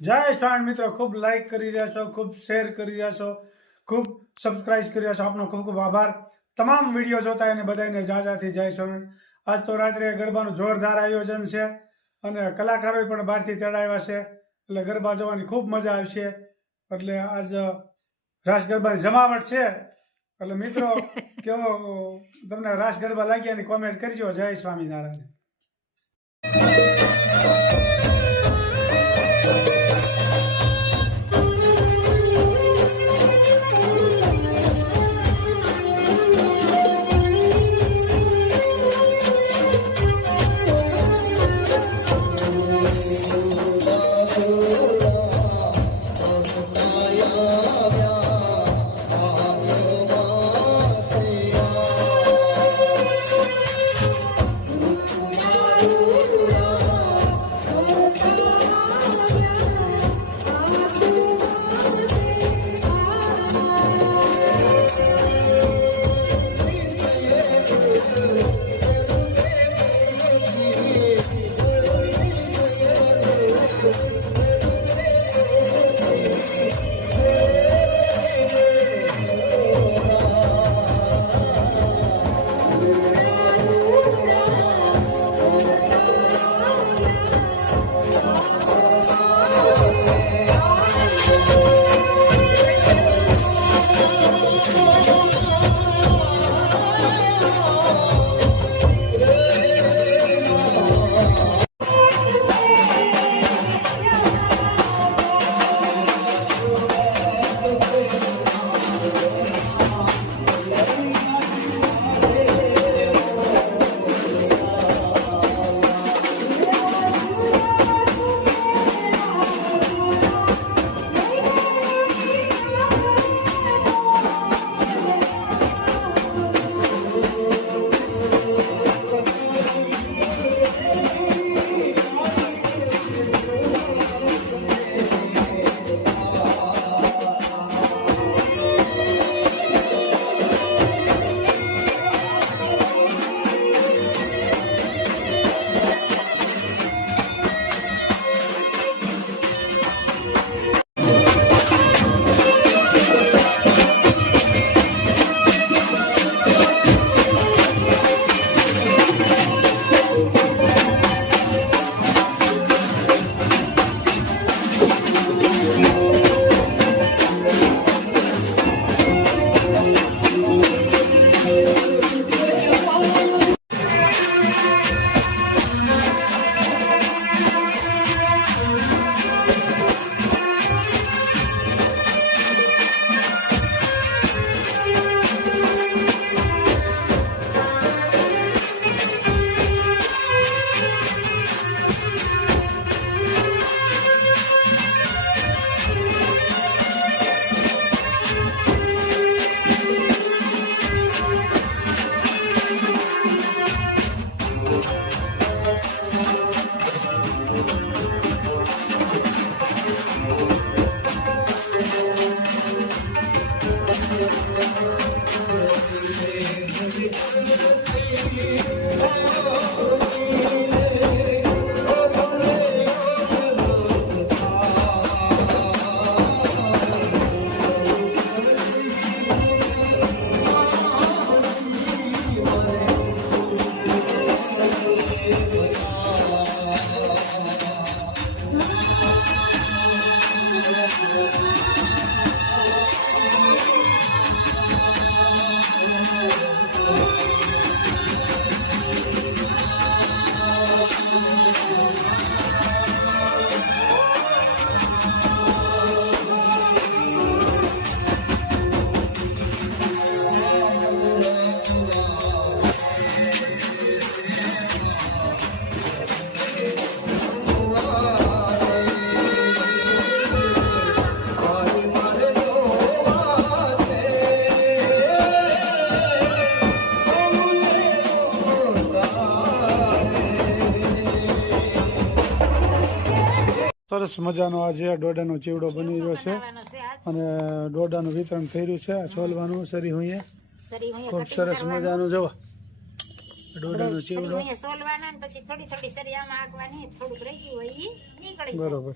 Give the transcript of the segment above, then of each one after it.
જય સ્વામી મિત્રો, ખૂબ લાઈક કરી રહ્યા છો, ખૂબ શેર કરી રહ્યા છો, ખૂબ સબસ્ક્રાઇબ કરી રહ્યા છો. આપનો ખૂબ ખૂબ આભાર. તમામ વિડીયો જોતા એને બધાને જાજાથી જય સ્વામી. આજ તો રાત્રે ગરબાનું જોરદાર આયોજન છે અને કલાકારો પણ બહારથી તેડાવ્યા છે, એટલે ગરબા જોવાની ખૂબ મજા આવશે. એટલે આજ રાસ ગરબાની જમાવટ છે. એટલે મિત્રો કેવો તમને રાસ ગરબા લાગ્યા એની કોમેન્ટ કરજો. જય સ્વામિનારાયણ. સરસ મજાનો આજે ડોડાનો ચીવડો બની રહ્યો છે અને ડોડાનું વિતરણ થઈ રહ્યું છે. આ છોલવાનું સરી હું ખૂબ સરસ મજાનું જોવા ડોડાનો ચીવડો બરોબર.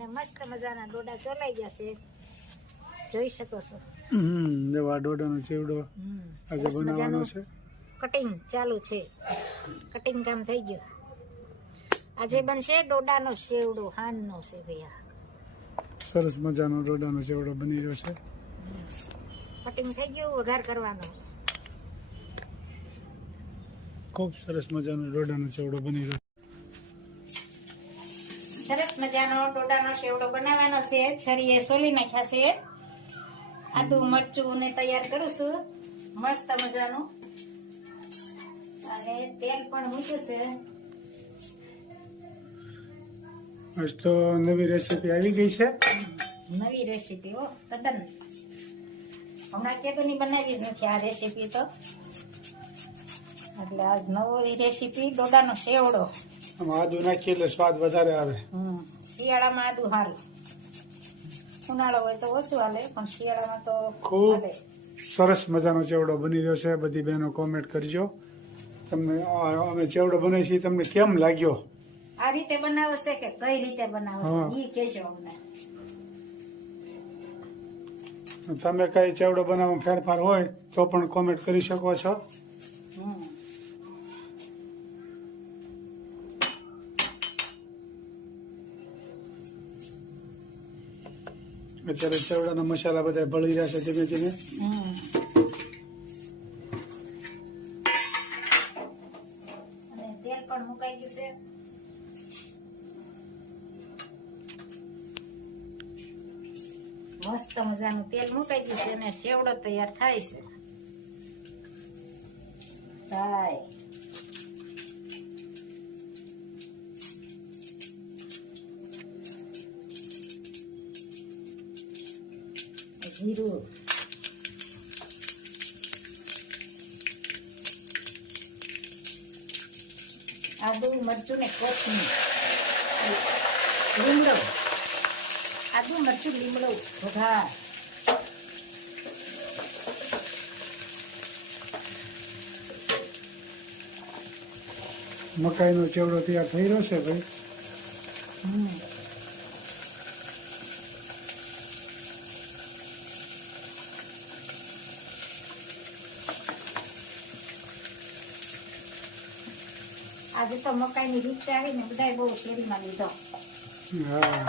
અને મસ્ત મજાના ડોડા ચોલાઈ જશે, જોઈ શકો છો. દેવા ડોડાનો ચેવડો આજે સરસ બનાવવાનો મજાનું છે. કટિંગ ચાલુ છે, કટિંગ કામ થઈ ગયું. આજે બનશે ડોડાનો સેવડો, હાનનો છે ભૈયા. સરસ મજાનો ડોડાનો ચેવડો બની રહ્યો છે. કટિંગ થઈ ગયું, વઘાર કરવાનો. ખૂબ સરસ મજાનો ડોડાનો ચેવડો બની રહ્યો સરસ મજાનો ડોડાનો સેવડો બનાવવાનો છે. છરીએ સોલી નાખ્યા છે. આદુ મરચું ને તૈયાર કરું છું મસ્ત મજાનું, અને તેલ પણ મૂક્યું છે. આજ તો નવી રેસીપી આવી ગઈ છે. નવી રેસીપી હો, તદ્દન હમણાં કેદુની બનાવી જ નથી આ રેસીપી તો. એટલે આજ નવી રેસીપી ડોડાનો સેવડો. આમાં આદુ નાખીએ એટલે સ્વાદ વધારે આવે. શિયાળામાં આદુ સારું, ઉનાળો હોય તો ઓછું હાલે, પણ શિયાળામાં તો ખૂબ હાલે. સરસ મજાનો ચેવડો બની રહ્યો છે. બધી બહેનો કોમેન્ટ કરજો તમને અમે ચેવડો બનાવી છીએ તમને કેમ લાગ્યો. આ રીતે બનાવો છે કે કઈ રીતે બનાવો હા. છે ઈ કહેજો અમને. તમે કઈ ચેવડો બનાવવામાં ફેરફાર હોય તો પણ કોમેન્ટ કરી શકો છો. હમ. અત્યારે ચેવડાના મસાલા બધા ભળી રહ્યા છે ધીમે ધીમે. હમ. અને તેલ પણ મુકાઈ ગયું છે. મસ્ત મજાનું તેલ મુકાઈ ગયું છે અને સેવડો તૈયાર થાય છે. જીરું, આદુ મરચું ને કોથમીર, લીમડો, આદુ મરચું લીમડો વઘાર. મકાઈનો ચેવડો તૈયાર થઈ રહ્યો છે ભાઈ. આજે તો મકાઈની રીક્ષા આવીને બધાય બહુ શેરીમાં લીધો. હા,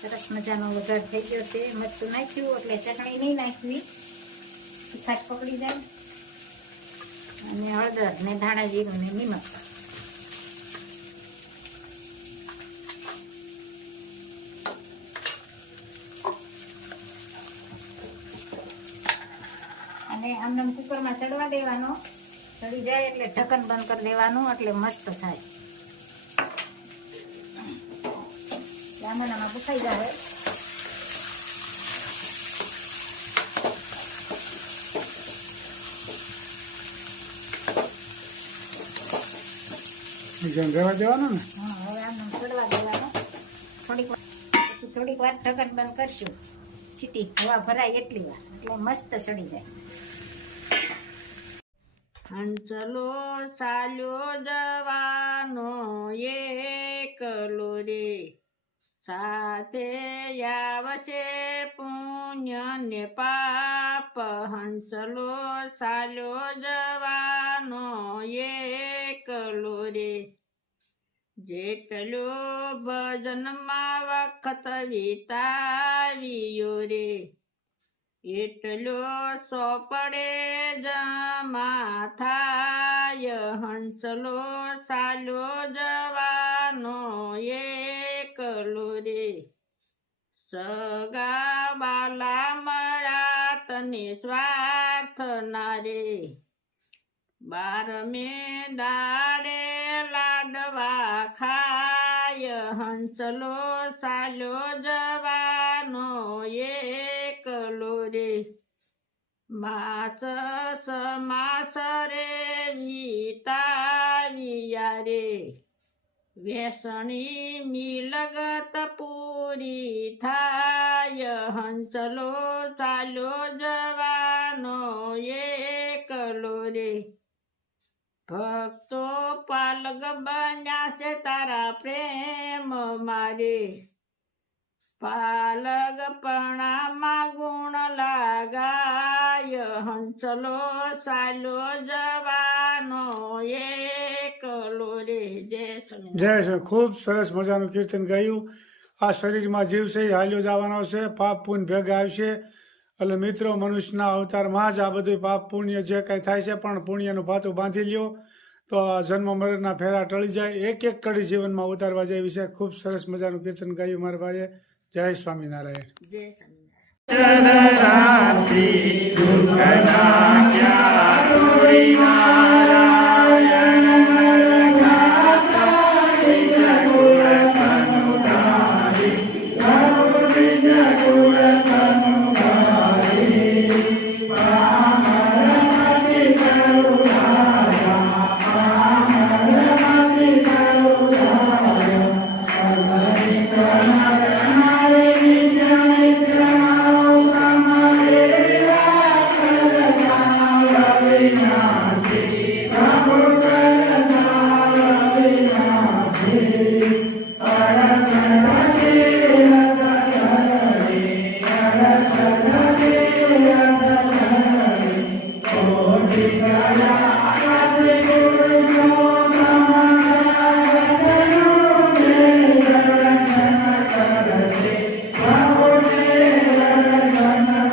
સરસ મજાનો વઘાર થઈ ગયો છે. મરચું નાખ્યું એટલે ચટણી નહીં નાખવી, તીખાશ પકડી જાય. અને હળદર ને ધાણા જીરું ને નિમક. અને આમને કુકરમાં ચડવા દેવાનો. ચડી જાય એટલે ઢક્કન બંધ કરી દેવાનું, એટલે મસ્ત થાય. આમાં આમાં બુખાઈ જાય. રહેવા દેવાનો ને. હા, હવે આમને ચડવા દેવાનો. થોડીક વાર ઢક્કન બંધ કરશું, ચીટી હવા ભરાય એટલી વાર, એટલે મસ્ત ચડી જાય. હંચલો ચાલ્યો જવાનો એકલો રે, સાથે આવશે પુણ્ય ને પાપ. હંસલો ચાલ્યો જવાનો એકલો રે, જેટલો ભજનમાં વખત વિતાવ્યો રે, એટલો સોપડે જમા થાય. હંસલો ચાલ્યો જવાનો એકલો રે, સગા બાલા મળ્યા તને સ્વાર્થ ના રે, 12મે દાડે લાડવા ખાય. હંસલો ચાલ્યો જવાનો એકલો રે, માસ સમાસ રે વિતાવ્યા રે, વેસણી મિલગત પૂરી થાય. હંસલો ચાલ્યો જવાનો એકલો રે, ભક્તો પાલગ બન્યા છે તારા પ્રેમ મારે પાલગ પણામાં ગુણ લાગાય હંસલો સાલો જવાનો એકલો રે જય સ્વામિનારાયણ. જય શ્રી ખૂબ સરસ મજાનું કીર્તન ગાયું. આ શરીરમાં જીવ છે એ હાલ્યો જવાનો છે, પાપ પુણ્ય ભેગા આવશે. એટલે મિત્રો, મનુષ્યના અવતારમાં જ આ બધું પાપ પુણ્ય જે કાંઈ થાય છે, પણ પુણ્યનું પાતું બાંધી લ્યો તો આ જન્મ મરણના ફેરા ટળી જાય. એક એક કડી જીવનમાં ઉતારવા જેવી છે. ખૂબ સરસ મજાનું કીર્તન ગાયું મારા ભાઈએ. જય સ્વામિનારાયણ. જય સ્વામિનારાયણ.